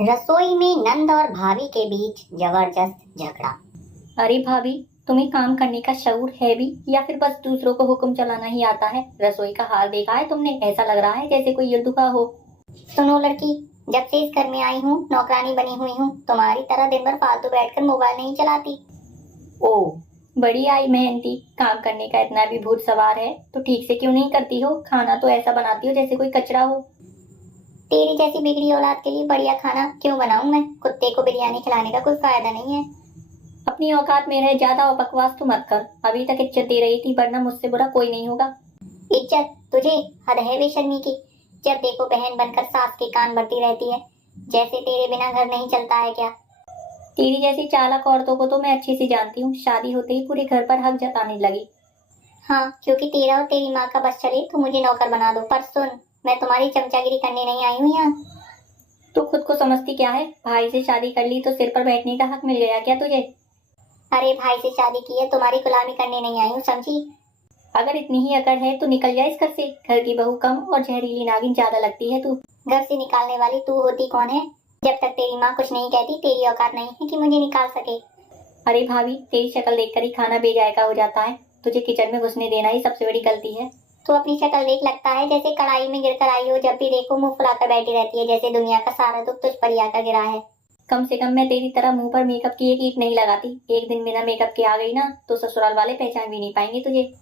रसोई में नंद और भाभी के बीच जबरदस्त झगड़ा। अरे भाभी, तुम्हें काम करने का शऊर है भी या फिर बस दूसरों को हुक्म चलाना ही आता है? रसोई का हाल देखा है तुमने? ऐसा लग रहा है जैसे कोई युद्ध का हो। सुनो लड़की, जब से इस घर में आई हूँ, नौकरानी बनी हुई हूँ, तुम्हारी तरह दिन भर फालतू बैठकर मोबाइल नहीं चलाती। ओ, बड़ी आई मेहनती। काम करने का इतना भी भूत सवार है तो ठीक से क्यों नहीं करती हो? खाना तो ऐसा बनाती हो जैसे कोई कचरा हो। तेरी जैसी बिगड़ी औलाद के लिए बढ़िया खाना क्यों बनाऊं मैं? कुत्ते को बिरयानी खिलाने का कोई फायदा नहीं है। अपनी औकात में रह, ज्यादा और बकवास तो मत कर। अभी तक इज्जत दे रही थी, वरना मुझसे बुरा कोई नहीं होगा। इज्जत तुझे? हद है बेशर्मी की। जब देखो बहन बनकर सास के कान भरती रहती है, जैसे तेरे बिना घर नहीं चलता है क्या। तेरी जैसी चालाक औरतों को तो मैं अच्छे से जानती हूँ। शादी होते ही पूरे घर पर हक जताने लगी। हाँ, क्योंकि तेरा और तेरी माँ का बस चले तो मुझे नौकर बना दो, पर सुन, मैं तुम्हारी चमचागिरी करने नहीं आई हूँ यहाँ। तू खुद को समझती क्या है? भाई से शादी कर ली तो सिर पर बैठने का हक मिल गया क्या तुझे? अरे भाई से शादी की है, तुम्हारी गुलामी करने नहीं आई हूँ, समझी? अगर इतनी ही अकड़ है तो निकल जा इस घर से। घर की बहू कम और जहरीली नागिन ज्यादा लगती है तू। घर से निकालने वाली तू होती कौन है? जब तक तेरी माँ कुछ नहीं कहती, तेरी औकात नहीं है कि मुझे निकाल सके। अरे भाभी, तेरी शक्ल देखकर ही खाना बेजायका हो जाता है। तुझे किचन में घुसने देना ही सबसे बड़ी गलती है। तू अपनी शक्ल देख, लगता है जैसे कढ़ाई में गिरकर आई हो। जब भी देखो मुंह फुलाकर बैठी रहती है, जैसे दुनिया का सारा दुख तुझ पर ही आकर गिरा है। कम से कम मैं तेरी तरह मुंह पर मेकअप की एक ईंट नहीं लगाती। एक दिन बिना मेकअप के आ गई ना तो ससुराल वाले पहचान भी नहीं पाएंगे तुझे।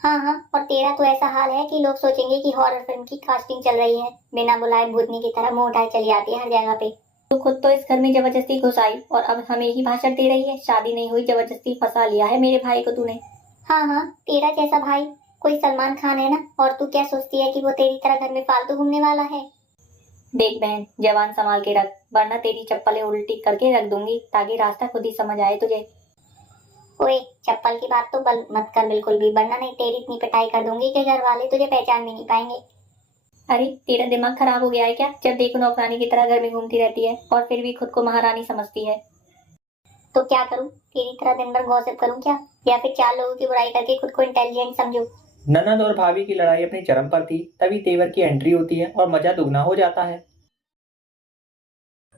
हाँ हाँ, और तेरा तो ऐसा हाल है कि लोग सोचेंगे कि हॉरर फिल्म की कास्टिंग चल रही है। बिना बुलाए भूतनी की तरह मुंह उठाए चली आती है हर जगह पे। तू खुद तो इस घर में जबरदस्ती घुस आई और अब हमें ही भाषण दे रही है। शादी नहीं हुई, जबरदस्ती फंसा लिया है मेरे भाई को तूने। हाँ हाँ, तेरा जैसा भाई कोई सलमान खान है ना, और तू क्या सोचती है कि वो तेरी तरह घर में फालतू घूमने वाला है? देख बहन, जवान संभाल के रख, वरना तेरी चप्पलें उल्टी करके रख दूंगी ताकि रास्ता खुद ही समझ आए तुझे। ओए, चप्पल की बात तो मत कर बिल्कुल भी, वरना नहीं तेरी इतनी पिटाई कर दूंगी कि घर वाले तुझे पहचान भी नहीं पाएंगे। अरे तेरा दिमाग खराब हो गया है क्या? जब देखो नौकरानी की तरह घर में घूमती रहती है और फिर भी खुद को महारानी समझती है। तो क्या करूं? तेरी तरह दिन भर गॉसिप करूं क्या, या फिर चार लोगों की बुराई करके खुद को इंटेलिजेंट समझूं? ननद और भाभी की लड़ाई अपनी चरम पर थी, तभी तेवर की एंट्री होती है और मजा दुगना हो जाता है।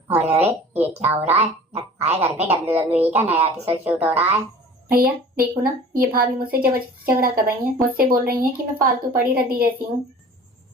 अरे अरे, ये क्या हो रहा है? लगता है घर पे WWE का नया एपिसोड शूट हो रहा है। भैया देखो ना, ये भाभी मुझसे जबरदस्ती झगड़ा कर रही है। मुझसे बोल रही है कि मैं फालतू पड़ी रद्दी जैसी हूँ।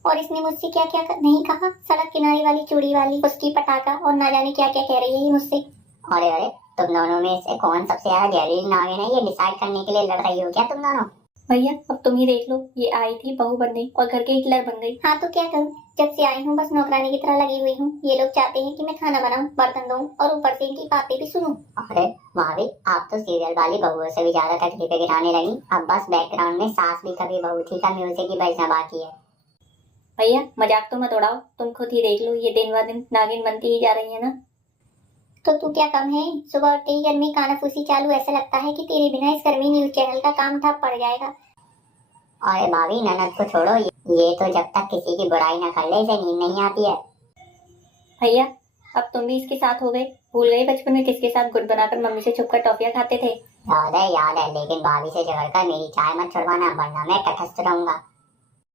और इसने मुझसे क्या क्या नहीं कहा? सड़क किनारे वाली चूड़ी वाली, उसकी पटाखा, और ना जाने क्या क्या कह रही है ये मुझसे। अरे अरे, तुम दोनों में से कौन सबसे ज्यादा जहरीली नागिन है, ये डिसाइड करने के लिए लड़ रही हो क्या तुम दोनों? भैया अब तुम ही देख लो, ये आई थी बहू बनने और घर के हिटलर बन गई। हाँ तो क्या करूँ? जब से आई हूँ बस नौकरानी की तरह लगी हुई हूँ। ये लोग चाहते हैं कि मैं खाना बनाऊं, बर्तन धोऊं और ऊपर से इनकी बातें भी सुनूं। अरे भाभी, आप तो सीरियल वाली बहुओं से भी ज्यादा तकलीफें गिराने लगी। अब बस बैकग्राउंड में सास भी कभी बहू थी का म्यूजिक ही बजना बाकी है। भैया मजाक तो मत उड़ाओ, तुम खुद ही देख लो, ये दिन ब दिन नागिन बनती ही जा रही है ना। तो तू क्या कम है? सुबह उठते ही घर में कानाफूसी चालू, ऐसा लगता है कि तेरे बिना इस घर में न्यूज चैनल का काम ठप पड़ जाएगा। अरे भाभी, ननद को छोड़ो, ये तो जब तक किसी की बुराई ना कर ले इसे नींद नहीं आती है। भैया अब तुम भी इसके साथ हो गए। भूल गए बचपन में किसके साथ गुड़ बनाकर मम्मी से छुपकर टॉफियां खाते थे? याद है, लेकिन भाभी से झगड़कर मेरी चाय मत छुड़वाना, वरना मैं तटस्थ रहूंगा।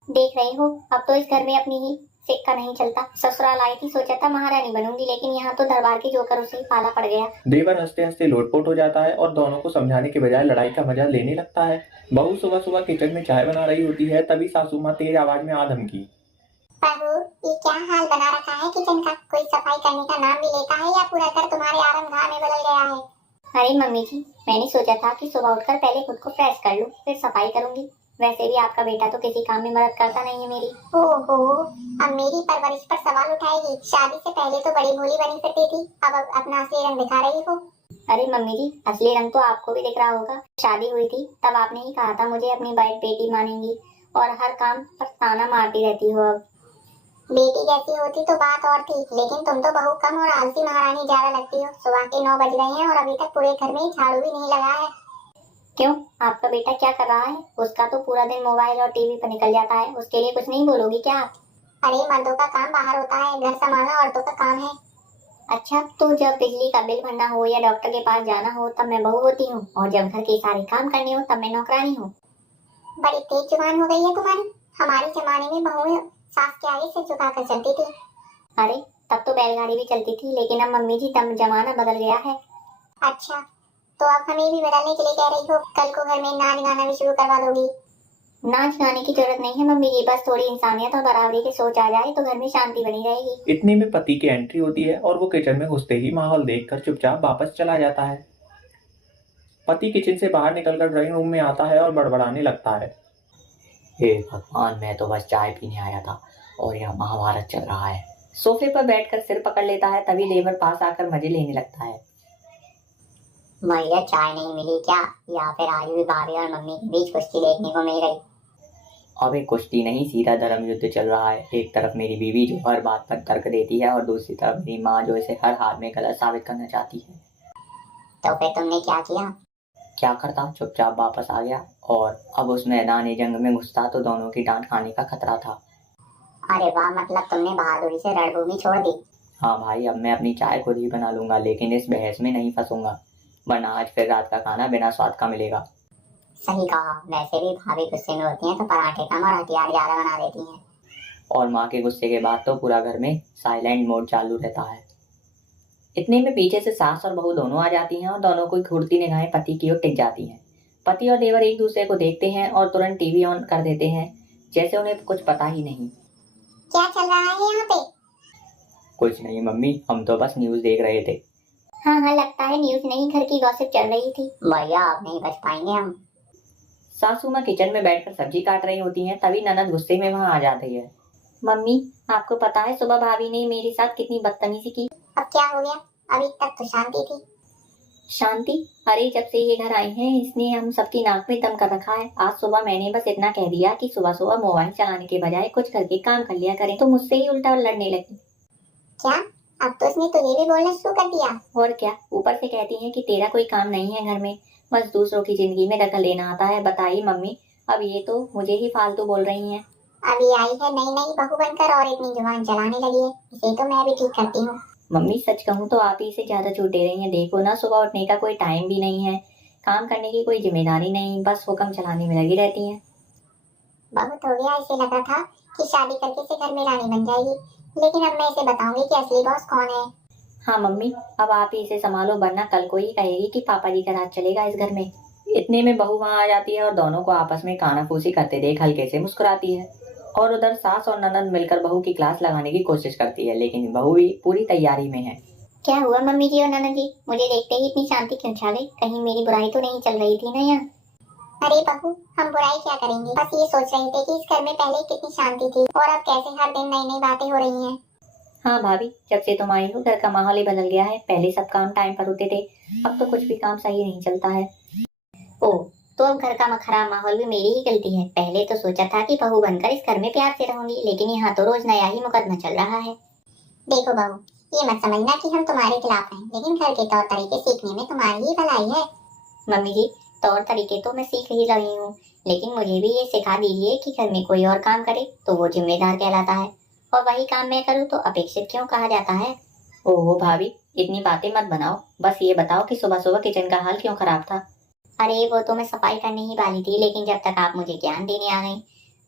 देख रही हो, अब तो इस घर में अपनी ही सिक्का नहीं चलता। ससुराल आई थी, सोचा था महारानी बनूंगी, लेकिन यहाँ तो दरबार के जोकर उसे ही पाला पड़ गया। देवर हंसते हंसते लोटपोट हो जाता है और दोनों को समझाने के बजाय लड़ाई का मजा लेने लगता है। बहू सुबह सुबह किचन में चाय बना रही होती है, तभी सासू माँ तेज आवाज में आ धमकी। बहू, ये क्या हाल बना रखा है किचन का? कोई सफाई करने का नाम भी लेता है या पूरा घर तुम्हारे आरामगाह में बदल गया है? अरे मम्मी जी, मैंने सोचा था कि सुबह उठकर पहले खुद को फ्रेश कर लूं, फिर सफाई करूंगी। वैसे भी आपका बेटा तो किसी काम में मदद करता नहीं है मेरी। ओहो, अब मेरी परवरिश पर सवाल उठाएगी? शादी से पहले तो बड़ी भोली बनी फिरती थी, अब अपना असली रंग दिखा रही हो। अरे मम्मी जी, असली रंग तो आपको भी दिख रहा होगा। शादी हुई थी तब आपने ही कहा था मुझे अपनी बेटी मानेंगी, और हर काम पर ताना मारती रहती हो। अब बेटी जैसी होती तो बात और थी, लेकिन तुम तो बहू कम और आलसी महारानी ज्यादा लगती हो। सुबह के 9 बज गए हैं और अभी तक पूरे घर में झाड़ू भी नहीं लगा है। क्यों, आपका बेटा क्या कर रहा है? उसका तो पूरा दिन मोबाइल और टीवी पर निकल जाता है, उसके लिए कुछ नहीं बोलोगी क्या आप? अरे मर्दों का काम बाहर होता है, घर संभालना औरतों का काम है। अच्छा, तो जब बिजली का बिल भरना हो या डॉक्टर के पास जाना हो तब मैं बहू होती हूँ, और जब घर के सारे काम करने हो तब मैं नौकरानी हूँ। बड़ी तेज जुबान हो गई है तुम्हारी। हमारे जमाने में बहू सास के आगे से झुका कर चलती थी। अरे तब तो बैलगाड़ी भी चलती थी, लेकिन अब मम्मी जी दम जमाना बदल गया है। अच्छा, तो अब हमें भी बदलने के लिए कह रही हो? कल को घर में नाच गाना भी शुरू करवा दोगी? नाच गाने की जरूरत नहीं है मम्मी जी, बस थोड़ी इंसानियत और बराबरी की सोच आ जाए तो घर में शांति बनी रहेगी। इतने में पति की एंट्री होती है और वो किचन में घुसते ही माहौल देखकर चुपचाप वापस चला जाता है। पति किचन से बाहर निकलकर ड्राइंग रूम में आता है और बड़बड़ाने लगता है। हे भगवान, मैं तो बस चाय पीने आया था और यहाँ महाभारत चल रहा है। सोफे पर बैठकर सिर पकड़ लेता है, तभी देवर पास आकर मजे लेने लगता है। भैया चाय नहीं मिली क्या, या फिर आज भी भाभी और मम्मी के बीच कुश्ती देखने को मिल गई? अबे कुश्ती नहीं, सीधा धर्म युद्ध चल रहा है। एक तरफ मेरी बीवी जो हर बात पर तर्क देती है और दूसरी तरफ मेरी माँ जो इसे हर हाल में गलत साबित करना चाहती है। तो फिर तुमने क्या किया? क्या करता, चुपचाप वापस आ गया और अब उस मैदान जंग में घुसता तो दोनों की डांट खाने का खतरा था। अरे वाह, मतलब तुमने बहादुरी से रणभूमि छोड़ दी। हाँ भाई, अब मैं अपनी चाय खुद ही बना लूंगा, लेकिन इस बहस में नहीं फंसूंगा, वरना आज फिर रात का खाना बिना स्वाद का मिलेगा। सही कहा, वैसे भी भाभी गुस्से में होती हैं तो पराठे कम और हथियार ज्यादा बना देती हैं। और माँ के गुस्से के बाद तो पूरा घर में साइलेंट मोड चालू रहता है। इतने में पीछे से सास और बहू दोनों आ जाती हैं और दोनों को घूरती निगाहें पति की ओर टिक जाती हैं। पति और देवर एक दूसरे को देखते हैं और तुरंत टीवी ऑन कर देते हैं, जैसे उन्हें कुछ पता ही नहीं। क्या चल रहा है यहाँ पे? कुछ नहीं मम्मी, हम तो बस न्यूज़ देख रहे थे। हाँ, लगता है न्यूज़ नहीं, घर की गॉसिप चल रही थी। भैया आप नहीं बच पाएंगे हम। सासू माँ किचन में बैठकर सब्जी काट रही होती हैं, तभी ननद गुस्से में वहाँ आ जाती है। मम्मी, आपको पता है सुबह भाभी ने मेरे साथ कितनी बदतमीजी की? अब क्या हो गया? अभी तक तो शांति थी। शांति? अरे जब से ये घर आई हैं इसने हम सबकी नाक में दम कर रखा है। आज सुबह मैंने बस इतना कह दिया कि सुबह सुबह मोबाइल चलाने के बजाय कुछ घर के काम कर लिया करें, तो मुझसे ही उल्टा लड़ने लगी। क्या? अब तो उसने तुझे भी बोलना शुरू कर दिया? और क्या, ऊपर से कहती है कि तेरा कोई काम नहीं है घर में, बस दूसरों की जिंदगी में दखल लेना आता है। बताइए मम्मी, अब ये तो मुझे ही फालतू बोल रही हैं। अभी आई है नई नई बहू बनकर और इतनी जुबान चलाने लगी है, इसे तो मैं भी ठीक करती हूँ। मम्मी सच कहूँ तो आप ही से ज्यादा छूट दे रही हैं। देखो ना, सुबह उठने का कोई टाइम भी नहीं है, काम करने की कोई जिम्मेदारी नहीं, बस हुक्म चलाने में लगी रहती हैं। बहुत हो गया, इसे लगा था कि शादी करके इसे घर में रानी बन जाएगी, लेकिन अब मैं इसे बताऊंगी कि असली बॉस कौन है। हाँ मम्मी, अब आप ही इसे संभालो, वरना कल को ही कहेगी कि पापा जी का राज चलेगा इस घर में। इतने में बहू वहाँ आ जाती है और दोनों को आपस में कानाफूसी करते देख हल्के से मुस्कुराती है। और उधर सास और ननद मिलकर बहू की क्लास लगाने की कोशिश करती है, लेकिन बहू भी पूरी तैयारी में है। क्या हुआ मम्मी जी और ननद जी, मुझे देखते ही इतनी शांति क्यों छा गई? कहीं मेरी बुराई तो नहीं चल रही थी ना यहाँ? अरे बहू, हम बुराई क्या करेंगे, बस ये सोच रहे थे कि इस घर में पहले कितनी शांति थी और अब कैसे हर दिन नई नई बातें हो रही हैं। हाँ भाभी, जब से तुम आई हो घर का माहौल ही बदल गया है। पहले सब काम टाइम पर होते थे, अब तो कुछ भी काम सही नहीं चलता है। ओह, तो अब घर का खराब माहौल भी मेरी ही गलती है। पहले तो सोचा था कि बहू बनकर इस घर में प्यार से रहूंगी, लेकिन यहाँ तो रोज नया ही मुकदमा चल रहा है। देखो बहू, ये मत समझना कि हम तुम्हारे खिलाफ हैं, लेकिन घर के तौर तरीके सीखने में तुम्हारी ही भलाई है। मम्मी जी, तौर तरीके तो मैं सीख ही रही हूँ, लेकिन मुझे भी ये सिखा दीजिए कि घर में कोई और काम करे तो वो जिम्मेदार कहलाता है, और वही काम मैं करूँ तो अपेक्षित क्यों कहा जाता है। ओहो भाभी, इतनी बातें मत बनाओ, बस ये बताओ कि सुबह सुबह किचन का हाल क्यों खराब था? अरे वो तो मैं सफाई करने ही वाली थी, लेकिन जब तक आप मुझे ज्ञान देने आ गई।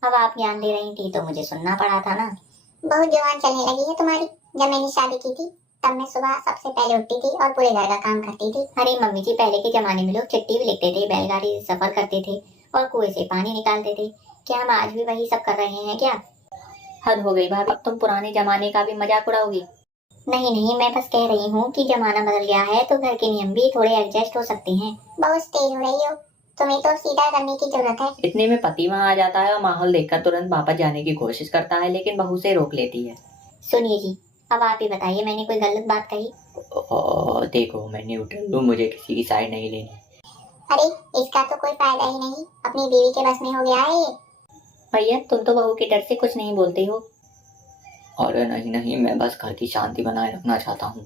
अब आप ज्ञान दे रही थी तो मुझे सुनना पड़ा था ना। बहुत जवान चलने लगी है तुम्हारी। जब मैंने शादी की थी तब मैं सुबह सबसे पहले उठती थी और पूरे घर का काम करती थी। अरे मम्मी जी, पहले के जमाने में लोग चिट्ठी भी लिखते थे, बैलगाड़ी से सफर करते थे और कुएं से पानी निकालते थे। क्या हम आज भी वही सब कर रहे हैं क्या? हद हो गई भाभी, अब तुम पुराने जमाने का भी मजाक उड़ाओगी। नहीं नहीं, मैं बस कह रही हूँ कि जमाना बदल गया है तो घर के नियम भी थोड़े एडजस्ट हो सकते हैं। बहुत तेज हो रही हो, तुम्हें तो सीधा करने की जरूरत है। इतने में पति वहाँ आ जाता है और माहौल देखकर तुरंत वापस जाने की कोशिश करता है, लेकिन बहू से रोक लेती है। सुनिए जी, अब आप ही बताइए, मैंने कोई गलत बात कही? देखो, मैं न्यूट्रल हूँ, मुझे किसी की साइड नहीं लेनी। अरे इसका तो कोई फायदा ही नहीं, अपनी बीवी के बस में हो गया है ये। भैया, तुम तो बहू के डर से कुछ नहीं बोलते हो। अरे नहीं नहीं, मैं बस घर की शांति बनाए रखना चाहता हूँ।